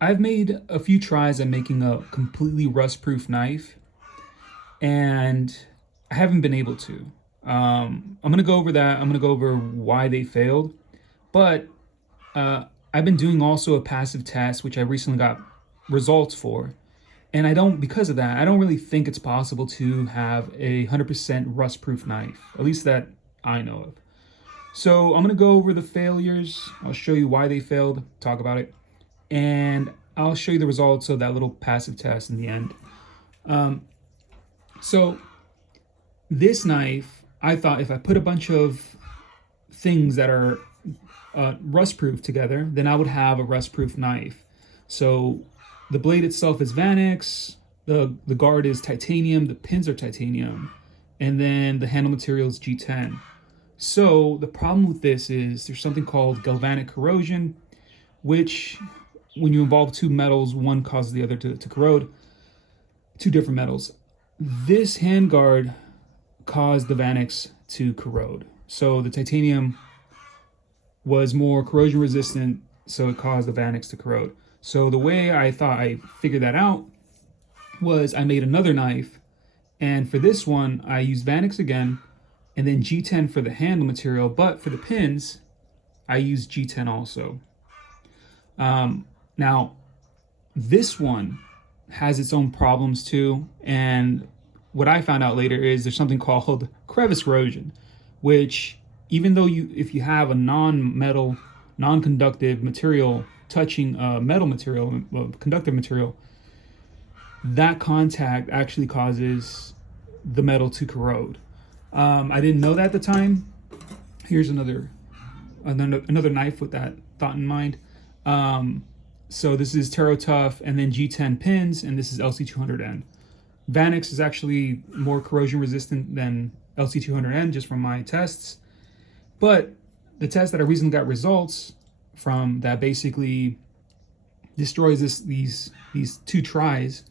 I've made a few tries at making a completely rust-proof knife, and I haven't been able to. I'm gonna go over that. I'm gonna go over why they failed, but uh, I've been doing also a passive test, which I recently got results for, and I don't, because of that, I don't really think it's possible to have a 100% rust-proof knife, at least that I know of. So I'm gonna go over the failures. I'll show you why they failed, talk about it, and I'll show you the results of that little passive test in the end. So this knife, I thought if I put a bunch of things that are rust proof together, then I would have a rust proof knife. So the blade itself is Vanex, the guard is titanium, the pins are titanium, and then the handle material is G10. So the problem with this is there's something called galvanic corrosion, which when you involve two metals, one causes the other to corrode, two different metals. This handguard caused the Vanex to corrode. So the titanium was more corrosion resistant, so it caused the Vanex to corrode. So the way I thought I figured that out was I made another knife, and for this one I used Vanex again, and then G10 for the handle material, but for the pins I used G10 also. Now this one has its own problems too, and what I found out later is there's something called crevice corrosion, which even though if you have a non-metal, non-conductive material touching a metal material, conductive material, that contact actually causes the metal to corrode. I didn't know that at the time. Here's another knife with that thought in mind. So this is Taro Tough, and then G10 pins, and this is LC200N. Vanex is actually more corrosion resistant than LC200N just from my tests. But the test that I recently got results from that basically destroys these two tries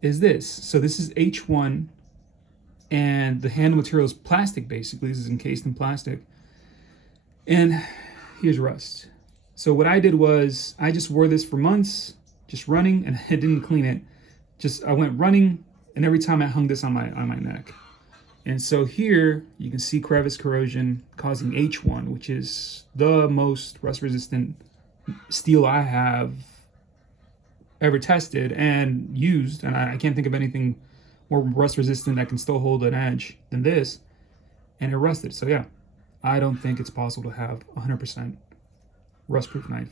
is this. So this is H1, and the handle material is plastic basically. This is encased in plastic. And here's rust. So what I did was I just wore this for months, just running, and I didn't clean it. I went running, and every time I hung this on my neck. And so here you can see crevice corrosion causing H1, which is the most rust resistant steel I have ever tested and used. And I can't think of anything more rust resistant that can still hold an edge than this. And it rusted. So yeah, I don't think it's possible to have 100% rust proof knife.